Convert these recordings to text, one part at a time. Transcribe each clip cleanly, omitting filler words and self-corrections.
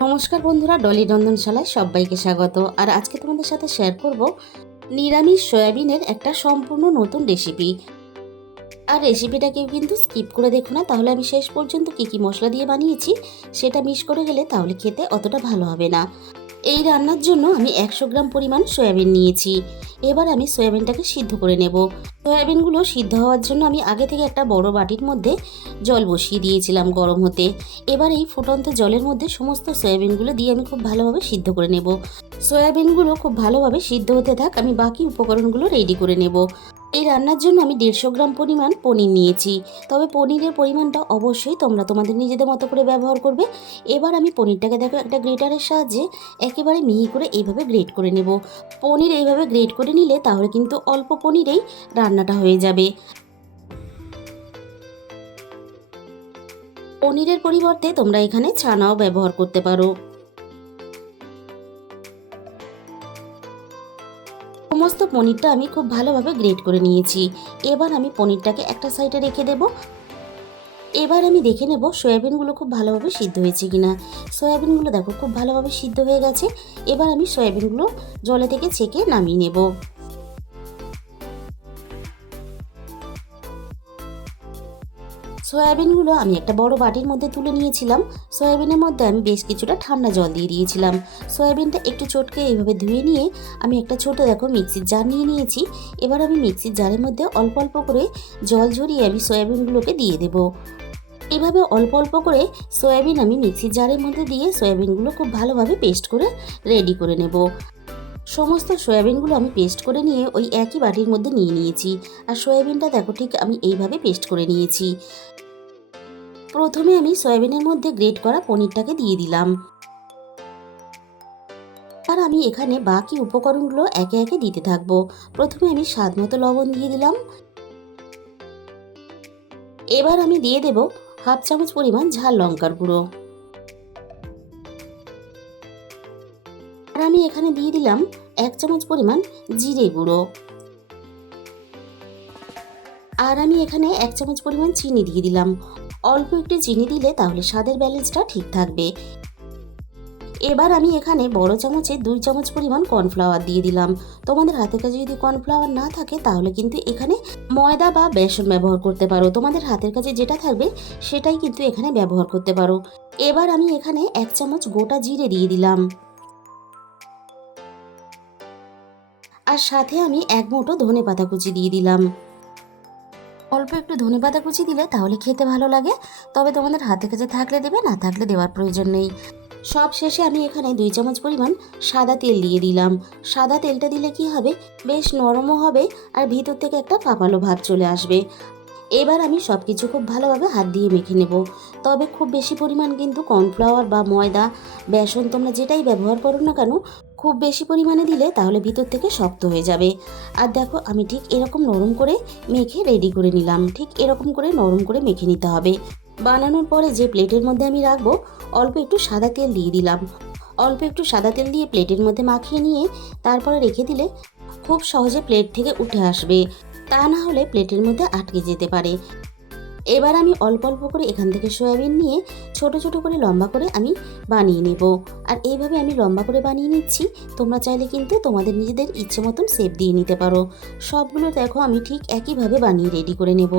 নমস্কার বন্ধুরা, ডলি রন্ধনশালায় সবাইকে স্বাগত। আর আজকে তোমাদের সাথে শেয়ার করব নিরামিষ সয়াবিনের একটা সম্পূর্ণ নতুন রেসিপি। আর রেসিপিটা কেউ কিন্তু স্কিপ করে দেখো না, তাহলে আমি শেষ পর্যন্ত কি কি মশলা দিয়ে বানিয়েছি সেটা মিস করে গেলে তাহলে খেতে অতটা ভালো হবে না। এই রান্নার জন্য আমি 100 গ্রাম পরিমাণ সয়াবিন নিয়েছি। এবার আমি সয়াবিনটাকে সিদ্ধ করে নেব। সয়াবিনগুলো সিদ্ধ হওয়ার জন্য আমি আগে থেকে একটা বড় বাটির মধ্যে জল বসিয়ে দিয়েছিলাম গরম হতে। এবার এই ফুটন্ত জলের মধ্যে সমস্ত সয়াবিনগুলো দিয়ে আমি খুব ভালোভাবে সিদ্ধ করে নেব। সয়াবিনগুলো খুব ভালোভাবে সিদ্ধ হতে থাক, আমি বাকি উপকরণগুলো রেডি করে নেব। এই রান্নার জন্য আমি 150 গ্রাম পরিমাণ পনির নিয়েছি। তবে পনিরের পরিমাণটা অবশ্যই তোমরা তোমাদের নিজেদের মতো করে ব্যবহার করবে। এবার আমি পনিরটাকে দেখো একটা গ্রেটারের সাহায্যে একেবারে মিহি করে এইভাবে গ্রেট করে নেব। পনির এইভাবে গ্রেট করে নিলে তাহলে কিন্তু অল্প পনিরেই রান্নাটা হয়ে যাবে। পনিরের পরিবর্তে তোমরা এখানে ছানাও ব্যবহার করতে পারো। সমস্ত পনিরটা আমি খুব ভালোভাবে গ্রেট করে নিয়েছি। এবার আমি পনিরটাকে একটা সাইডে রেখে দেব। এবার আমি দেখে নেব সয়াবিনগুলো খুব ভালোভাবে সিদ্ধ হয়েছে কিনা। সয়াবিনগুলো দেখো খুব ভালোভাবে সিদ্ধ হয়ে গেছে। এবার আমি সয়াবিনগুলো জলে থেকে ছেঁকে নামিয়ে নেব। সয়াবিনগুলো আমি একটা বড় বাটির মধ্যে তুলে নিয়েছিলাম। সয়াবিনের মধ্যে আমি বেশ কিছুটা ঠান্ডা জল দিয়ে দিয়েছিলাম। সয়াবিনটা একটু চটকে এইভাবে ধুয়ে নিয়ে আমি একটা ছোট দেখো মিক্সির জার নিয়ে নিয়েছি। এবার আমি মিক্সির জারের মধ্যে অল্প অল্প করে জল ঝরিয়ে আমি সয়াবিনগুলোকে দিয়ে দেব। এভাবে অল্প অল্প করে সয়াবিন আমি মিক্সির জারের মধ্যে দিয়ে সয়াবিনগুলো খুব ভালোভাবে পেস্ট করে রেডি করে নেব। সমস্ত সয়াবিনগুলো আমি পেস্ট করে নিয়ে ওই একই বাটির মধ্যে নিয়ে নিয়েছি। আর সয়াবিনটা দেখো ঠিক আমি এইভাবে পেস্ট করে নিয়েছি। প্রথমে আমি সয়াবিনের মধ্যে গ্রেট করা পনিরটাকে দিয়ে দিলাম। আর আমি এখানে বাকি উপকরণগুলো একে একে দিতে থাকবো। প্রথমে আমি স্বাদ মতো লবণ দিয়ে দিলাম। এবার আমি দিয়ে দেব হাফ চামচ পরিমাণ ঝাল লঙ্কার গুঁড়ো। আর আমি এখানে দিয়ে দিলাম 1 চামচ পরিমাণ জিরে গুঁড়ো। আর আমি এখানে 1 চামচ পরিমাণ চিনি দিয়ে দিলাম। অল্প একটু চিনি দিলে তাহলে স্বাদের ব্যালেন্সটা ঠিক থাকবে। এবার আমি এখানে বড় চামচে 2 চামচ পরিমাণ কর্নফ্লাওয়ার দিয়ে দিলাম। তোমাদের হাতের কাছে যদি কর্নফ্লাওয়ার না থাকে তাহলে কিন্তু এখানে ময়দা বা বেসন ব্যবহার করতে পারো। তোমাদের হাতের কাছে যেটা থাকবে সেটাই কিন্তু এখানে ব্যবহার করতে পারো। এবার আমি এখানে 1 চামচ গোটা জিরে দিয়ে দিলাম। আর সাথে আমি 1 মুঠো ধনেপাতা কুচি দিয়ে দিলাম। অল্প একটু ধনেপাতা কুচি দিলে তাহলে খেতে ভালো লাগে। তবে তোমাদের হাতের কাছে থাকলে দেবে, না থাকলে দেওয়ার প্রয়োজন নেই। সব শেষে আমি এখানে 2 চামচ পরিমাণ সাদা তেল দিয়ে দিলাম। সাদা তেলটা দিলে কি হবে, বেশ নরমও হবে আর ভিতর থেকে একটা ফাঁপালো ভাব চলে আসবে। এবার আমি সব কিছু খুব ভালোভাবে হাত দিয়ে মেখে নেব। তবে খুব বেশি পরিমাণ কিন্তু কর্নফ্লাওয়ার বা ময়দা, বেসন তোমরা যেটাই ব্যবহার করো না কেন, খুব বেশি পরিমাণে দিলে তাহলে ভিতর থেকে শক্ত হয়ে যাবে। আর দেখো আমি ঠিক এরকম নরম করে মেখে রেডি করে নিলাম। ঠিক এরকম করে নরম করে মেখে নিতে হবে। বানানোর পরে যে প্লেটের মধ্যে আমি রাখবো, অল্প একটু সাদা তেল দিয়ে দিলাম। অল্প একটু সাদা তেল দিয়ে প্লেটের মধ্যে মাখিয়ে নিয়ে তারপরে রেখে দিলে খুব সহজে প্লেট থেকে উঠে আসবে। তা না হলে প্লেটের মধ্যে আটকে যেতে পারে। এবার আমি অল্প অল্প করে এখান থেকে সয়াবিন নিয়ে ছোট ছোট করে লম্বা করে আমি বানিয়ে নেব। আর এইভাবে আমি লম্বা করে বানিয়ে নিচ্ছি। তোমরা চাইলে কিন্তু তোমাদের নিজেদের ইচ্ছে মতন শেপ দিয়ে নিতে পারো। সবগুলো দেখো আমি ঠিক একইভাবে বানিয়ে রেডি করে নেব।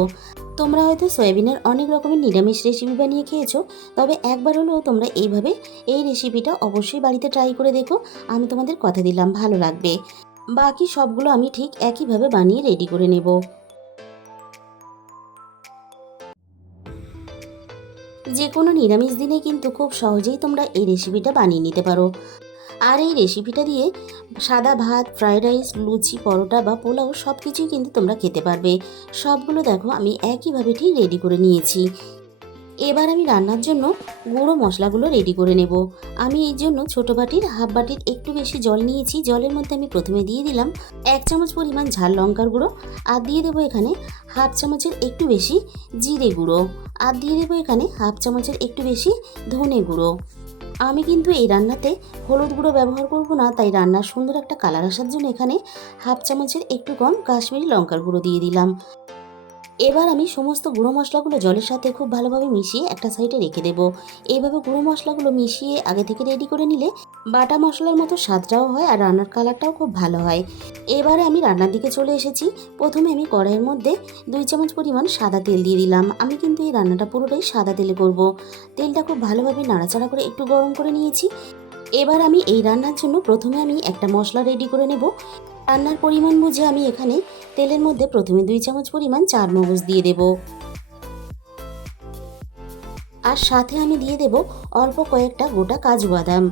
তোমরা হয়তো সয়াবিনের অনেক রকমের নিরামিষ রেসিপি বানিয়ে খেয়েছো, তবে একবার হলেও তোমরা এইভাবে এই রেসিপিটা অবশ্যই বাড়িতে ট্রাই করে দেখো। আমি তোমাদের কথা দিলাম ভালো লাগবে। বাকি সবগুলো আমি ঠিক একইভাবে বানিয়ে রেডি করে নেব। যে কোনো নিরামিষ দিনে কিন্তু খুব সহজেই তোমরা এই রেসিপিটা বানিয়ে নিতে পারো। আর এই রেসিপিটা দিয়ে সাদা ভাত, ফ্রাইড রাইস, লুচি, পরোটা বা পোলাও সব কিছুই কিন্তু তোমরা খেতে পারবে। সবগুলো দেখো আমি একইভাবে ঠিক রেডি করে নিয়েছি। এবার আমি রান্নার জন্য গুঁড়ো মশলাগুলো রেডি করে নেব। আমি এই জন্য ছোটো বাটির হাফ বাটির একটু বেশি জল নিয়েছি। জলের মধ্যে আমি প্রথমে দিয়ে দিলাম 1 চামচ পরিমাণ ঝাল লঙ্কার গুঁড়ো। আর দিয়ে দেবো এখানে হাফ চামচের একটু বেশি জিরে গুঁড়ো। আর দিয়ে দেবো এখানে হাফ চামচের একটু বেশি ধনে গুঁড়ো। আমি কিন্তু এই রান্নাতে হলুদ গুঁড়ো ব্যবহার করব না, তাই রান্নার সুন্দর একটা কালার আসার জন্য এখানে হাফ চামচের একটু কম কাশ্মীরি লঙ্কার গুঁড়ো দিয়ে দিলাম। এবার আমি সমস্ত গুঁড়ো মশলাগুলো জলের সাথে খুব ভালোভাবে মিশিয়ে একটা সাইডে রেখে দেবো। এইভাবে গুঁড়ো মশলাগুলো মিশিয়ে আগে থেকে রেডি করে নিলে বাটা মশলার মতো স্বাদটাও হয় আর রান্নার কালারটাও খুব ভালো হয়। এবারে আমি রান্নার দিকে চলে এসেছি। প্রথমে আমি কড়াইয়ের মধ্যে 2 চামচ পরিমাণ সাদা তেল দিয়ে দিলাম। আমি কিন্তু এই রান্নাটা পুরোটাই সাদা তেলে করব। তেলটা খুব ভালোভাবে নাড়াচাড়া করে একটু গরম করে নিয়েছি। এবার আমি এই রান্নার জন্য প্রথমে আমি একটা মশলা রেডি করে নেব। রান্নার পরিমাণ বুঝে আমি এখানে তেলের মধ্যে প্রথমে 2 চামচ পরিমাণ চারমগজ দিয়ে দেব। আর সাথে আমি দিয়ে দেব অল্প কয়েকটা গোটা কাজু বাদাম।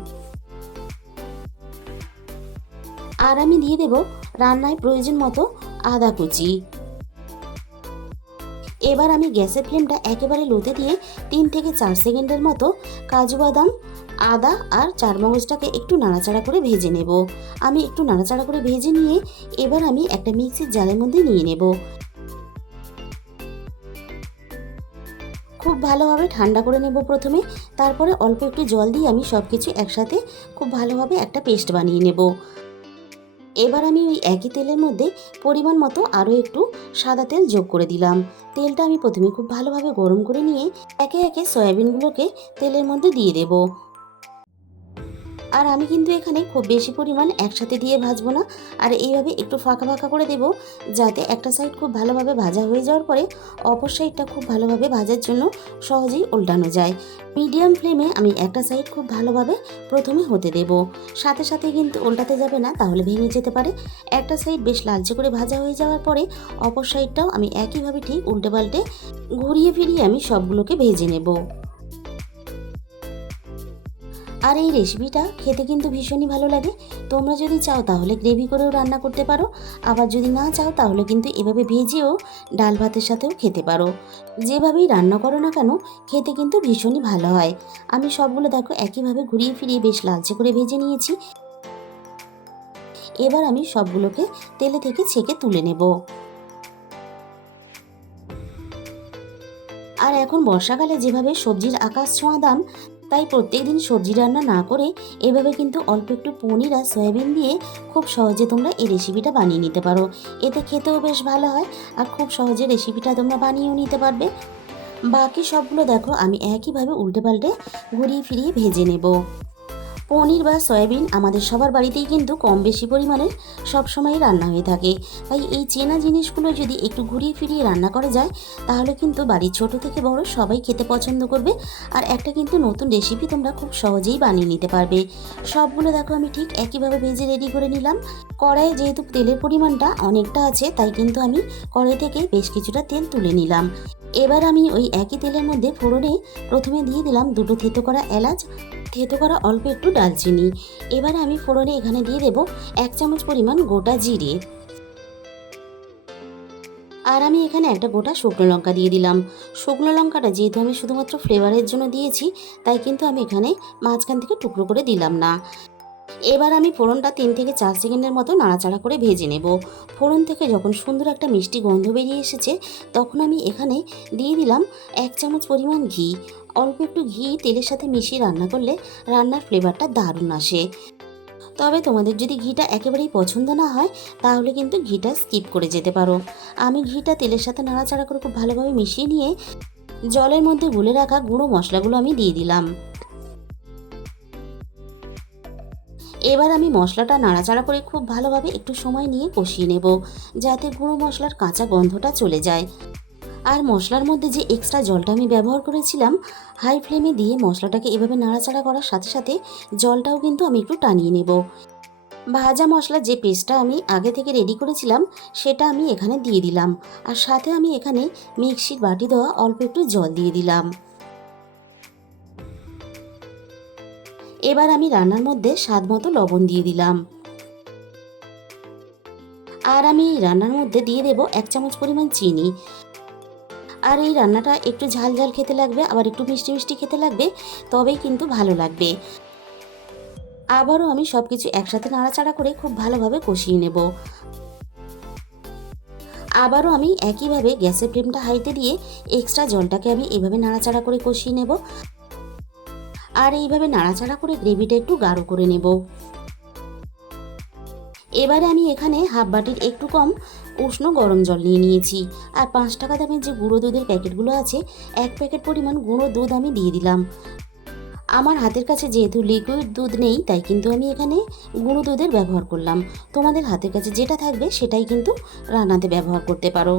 আর আমি দিয়ে দেব রান্নায় প্রয়োজন মতো আদা কুচি। এবার আমি গ্যাসের ফ্লেমটা একেবারে লোতে দিয়ে 3 থেকে 4 সেকেন্ডের মতো কাজু বাদাম, আদা আর চারমগজটাকে একটু নাড়াচাড়া করে ভেজে নেব। আমি একটু নাড়াচাড়া করে ভেজে নিয়ে এবার আমি একটা মিক্সির জারের মধ্যে নিয়ে নেব। খুব ভালোভাবে ঠান্ডা করে নেব প্রথমে, তারপরে অল্প একটু জল দিয়ে আমি সব কিছু একসাথে খুব ভালোভাবে একটা পেস্ট বানিয়ে নেব। এবার আমি ওই একই তেলের মধ্যে পরিমাণ মতো আরও একটু সাদা তেল যোগ করে দিলাম। তেলটা আমি প্রথমে খুব ভালোভাবে গরম করে নিয়ে একে একে সয়াবিনগুলোকে তেলের মধ্যে দিয়ে দেব। আর আমি কিন্তু এখানে খুব বেশি পরিমাণ একসাথে দিয়ে ভাজবো না, আর এইভাবে একটু ফাঁকা ফাঁকা করে দেব, যাতে একটা সাইড খুব ভালোভাবে ভাজা হয়ে যাওয়ার পরে অপর সাইডটা খুব ভালোভাবে ভাজার জন্য সহজেই উল্টানো যায়। মিডিয়াম ফ্লেমে আমি একটা সাইড খুব ভালোভাবে প্রথমে হতে দেব, সাথে সাথে কিন্তু উল্টাতে যাবে না, তাহলে ভেঙে যেতে পারে। একটা সাইড বেশ লালচে করে ভাজা হয়ে যাওয়ার পরে অপর সাইডটাও আমি একইভাবে ঠিক উল্টে পাল্টে ঘুরিয়ে ফিরিয়ে আমি সবগুলোকে ভেজে নেব। আর এই রেসিপিটা খেতে কিন্তু ভীষণই ভালো লাগে। তোমরা যদি চাও তাহলে গ্রেভি করেও রান্না করতে পারো, আবার যদি না চাও তাহলে কিন্তু এভাবে ভেজেও ডাল ভাতের সাথেও খেতে পারো। যেভাবেই রান্না করো না কেন খেতে কিন্তু ভীষণই ভালো হয়। আমি সবগুলো দেখো একইভাবে ঘুরিয়ে ফিরিয়ে বেশ লালচে করে ভেজে নিয়েছি। এবার আমি সবগুলোকে তেলে থেকে ছেঁকে তুলে নেব। আর এখন বর্ষাকালে যেভাবে সবজির আকাশ ছোঁয়া দাম, তাই প্রত্যেকদিন সবজি রান্না না করে এভাবে কিন্তু অল্প একটু পনির আর সয়াবিন দিয়ে খুব সহজে তোমরা এই রেসিপিটা বানিয়ে নিতে পারো। এতে খেতেও বেশ ভালো হয় আর খুব সহজে রেসিপিটা তোমরা বানিয়েও নিতে পারবে। বাকি সবগুলো দেখো আমি একইভাবে উল্টে পাল্টে ঘুরিয়ে ফিরিয়ে ভেজে নেব। পনির বা সয়াবিন আমাদের সবার বাড়িতেই কিন্তু কম বেশি পরিমাণে সবসময় রান্না হয়ে থাকে, তাই এই চেনা জিনিসগুলো যদি একটু ঘুরিয়ে ফিরিয়ে রান্না করা যায় তাহলে কিন্তু বাড়ির ছোট থেকে বড় সবাই খেতে পছন্দ করবে। আর একটা কিন্তু নতুন রেসিপি তোমরা খুব সহজেই বানিয়ে নিতে পারবে। সবগুলো দেখো আমি ঠিক একইভাবে ভেজে রেডি করে নিলাম। কড়াইয়ে যেহেতু তেলের পরিমাণটা অনেকটা আছে, তাই কিন্তু আমি কড়াই থেকে বেশ কিছুটা তেল তুলে নিলাম। এবার আমি ওই একই তেলের মধ্যে ফোড়নে প্রথমে দিয়ে দিলাম 2টো থেতো করা এলাচ, থেতো করা অল্প একটু দারচিনি। এবারে আমি ফোড়নে এখানে দিয়ে দেব 1 চামচ পরিমাণ গোটা জিরে। আর আমি এখানে একটা গোটা শুকনো লঙ্কা দিয়ে দিলাম। শুকনো লঙ্কাটা যেহেতু আমি শুধুমাত্র ফ্লেভারের জন্য দিয়েছি, তাই কিন্তু আমি এখানে মাঝখান থেকে টুকরো করে দিলাম না। এবার আমি ফোড়নটা 3 থেকে 4 সেকেন্ডের মতো নাড়াচাড়া করে ভেজে নেব। ফোড়ন থেকে যখন সুন্দর একটা মিষ্টি গন্ধ বেরিয়ে এসেছে, তখন আমি এখানে দিয়ে দিলাম 1 চামচ পরিমাণ ঘি। অল্প একটু ঘি তেলের সাথে মিশিয়ে রান্না করলে রান্নার ফ্লেভারটা দারুণ আসে। তবে তোমাদের যদি ঘিটা একেবারেই পছন্দ না হয় তাহলে কিন্তু ঘিটা স্কিপ করে যেতে পারো। আমি ঘিটা তেলের সাথে নাড়াচাড়া করে খুব ভালোভাবে মিশিয়ে নিয়ে জলের মধ্যে গুলে রাখা গুঁড়ো মশলাগুলো আমি দিয়ে দিলাম। এবার আমি মশলাটা নাড়াচাড়া করে খুব ভালোভাবে একটু সময় নিয়ে কষিয়ে নেব, যাতে গুঁড়ো মশলার কাঁচা গন্ধটা চলে যায়। আর মশলার মধ্যে যে এক্সট্রা জলটা আমি ব্যবহার করেছিলাম, হাই ফ্লেমে দিয়ে মশলাটাকে এভাবে নাড়াচাড়া করার সাথে সাথে জলটাও কিন্তু আমি একটু টানিয়ে নেব। ভাজা মশলার যে পেস্টটা আমি আগে থেকে রেডি করেছিলাম সেটা আমি এখানে দিয়ে দিলাম, আর সাথে আমি এখানে মিক্সির বাটি দেওয়া অল্প একটু জল দিয়ে দিলাম। এবার আমি রান্নার মধ্যে স্বাদ মতো লবণ দিয়ে দিলাম। আর আমি এই রান্নার মধ্যে দিয়ে দেব 1 চামচ পরিমাণ চিনি। আর এই রান্নাটা একটু ঝাল ঝাল খেতে লাগবে, আবার একটু মিষ্টি মিষ্টি খেতে লাগবে, তবেই কিন্তু ভালো লাগবে। আবারও আমি সব কিছু একসাথে নাড়াচাড়া করে খুব ভালোভাবে কষিয়ে নেব। আবারও আমি একইভাবে গ্যাসের ফ্লেমটা হাইতে দিয়ে এক্সট্রা জলটাকে আমি এইভাবে নাড়াচাড়া করে কষিয়ে নেব। আর এইভাবে নাড়াচাড়া করে গ্রেভিটা একটু গাঢ় করে নেব। এবারে আমি এখানে হাফ বাটির একটু কম উষ্ণ গরম জল নিয়ে নিয়েছি। আর 5 টাকা দামের যে গুঁড়ো দুধের প্যাকেটগুলো আছে, 1 প্যাকেট পরিমাণ গুঁড়ো দুধ আমি দিয়ে দিলাম। আমার হাতের কাছে যেহেতু লিকুইড দুধ নেই, তাই কিন্তু আমি এখানে গুঁড়ো দুধের ব্যবহার করলাম। তোমাদের হাতের কাছে যেটা থাকবে সেটাই কিন্তু রান্নাতে ব্যবহার করতে পারো।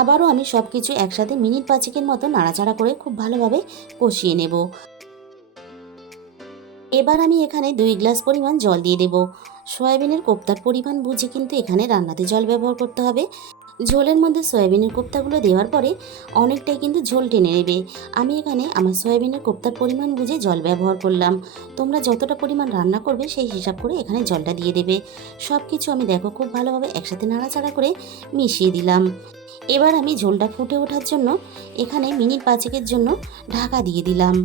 আবারও আমি সব কিছু একসাথে মিনিট 5 মতো নাড়াচাড়া করে খুব ভালোভাবে কষিয়ে নেব। এবার আমি এখানে 2 গ্লাস পরিমাণ জল দিয়ে দেব। সয়াবিনের কোপ্তার পরিমাণ বুঝে কিন্তু এখানে রান্নাতে জল ব্যবহার করতে হবে। ঝোলের মধ্যে সয়াবিনের কোপ্তাগুলো দেওয়ার পরে অনেকটাই কিন্তু ঝোল টেনে নেবে। আমি এখানে আমার সয়াবিনের কোপ্তার পরিমাণ বুঝে জল ব্যবহার করলাম। তোমরা যতটা পরিমাণ রান্না করবে সেই হিসাব করে এখানে জলটা দিয়ে দেবে। সব কিছু আমি দেখো খুব ভালোভাবে একসাথে নাড়াচাড়া করে মিশিয়ে দিলাম। এবার আমি ঝোলটা ফুটে ওঠার জন্য এখানে মিনিট 5 জন্য ঢাকা দিয়ে দিলাম।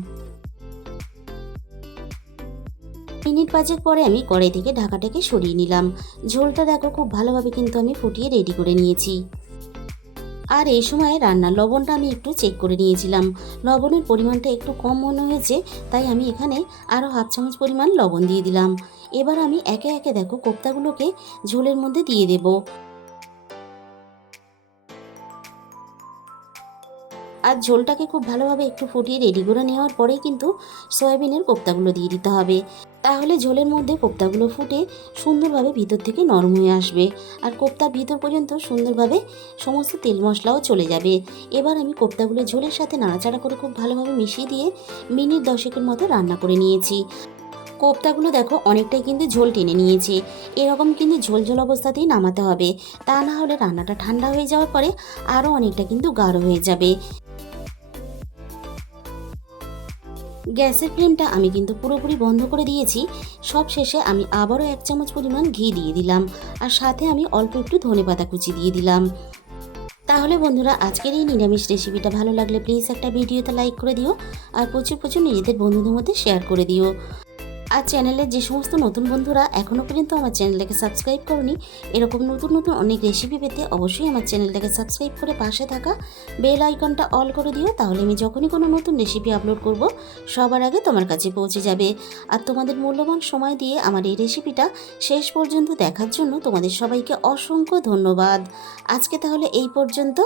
মিনিট 5 পরে আমি কড়াই থেকে ঢাকাটাকে সরিয়ে নিলাম। ঝোলটা দেখো খুব ভালোভাবে কিন্তু আমি ফুটিয়ে রেডি করে নিয়েছি। আর এই সময় রান্নার লবণটা আমি একটু চেক করে নিয়েছিলাম। লবণের পরিমাণটা একটু কম মনে হয়েছে, তাই আমি এখানে আরও হাফ চামচ পরিমাণ লবণ দিয়ে দিলাম। এবার আমি একে একে দেখো কোপ্তাগুলোকে ঝোলের মধ্যে দিয়ে দেব। আর ঝোলটাকে খুব ভালোভাবে একটু ফুটিয়ে রেডি করে নেওয়ার পরেই কিন্তু সয়াবিনের কোপ্তাগুলো দিয়ে দিতে হবে। তাহলে ঝোলের মধ্যে কোপ্তাগুলো ফুটে সুন্দরভাবে ভিতর থেকে নরম হয়ে আসবে। আর কোপ্তার ভিতর পর্যন্ত সুন্দরভাবে সমস্ত তেল মশলাও চলে যাবে। এবার আমি কোপ্তাগুলো ঝোলের সাথে নাড়াচাড়া করে খুব ভালোভাবে মিশিয়ে দিয়ে মিনিট 10 মতো রান্না করে নিয়েছি। কোপ্তাগুলো দেখো অনেকটাই কিন্তু ঝোল টেনে নিয়েছে। এরকম কিন্তু ঝোল ঝোল অবস্থাতেই নামাতে হবে, তা না হলে রান্নাটা ঠান্ডা হয়ে যাওয়ার পরে আরও অনেকটা কিন্তু গাঢ় হয়ে যাবে। গ্যাসের ফ্লেমটা আমি কিন্তু পুরোপুরি বন্ধ করে দিয়েছি। সব শেষে আমি আবারও 1 চামচ পরিমাণ ঘি দিয়ে দিলাম। আর সাথে আমি অল্প একটু ধনেপাতা কুচি দিয়ে দিলাম। তাহলে বন্ধুরা, আজকের এই নিরামিষ রেসিপিটা ভালো লাগলে প্লিজ একটা ভিডিওতে লাইক করে দিও। আর প্রচুর প্রচুর নিজেদের বন্ধুদের মধ্যে শেয়ার করে দিও। আর চ্যানেলের যে সমস্ত নতুন বন্ধুরা এখনও পর্যন্ত আমার চ্যানেলটাকে সাবস্ক্রাইব করনি, এরকম নতুন নতুন অনেক রেসিপি পেতে অবশ্যই আমার চ্যানেলটাকে সাবস্ক্রাইব করে পাশে থাকা বেল আইকনটা অল করে দিও। তাহলে আমি যখনই কোনো নতুন রেসিপি আপলোড করব সবার আগে তোমার কাছে পৌঁছে যাবে। আর তোমাদের মূল্যবান সময় দিয়ে আমার এই রেসিপিটা শেষ পর্যন্ত দেখার জন্য তোমাদের সবাইকে অসংখ্য ধন্যবাদ। আজকে তাহলে এই পর্যন্ত।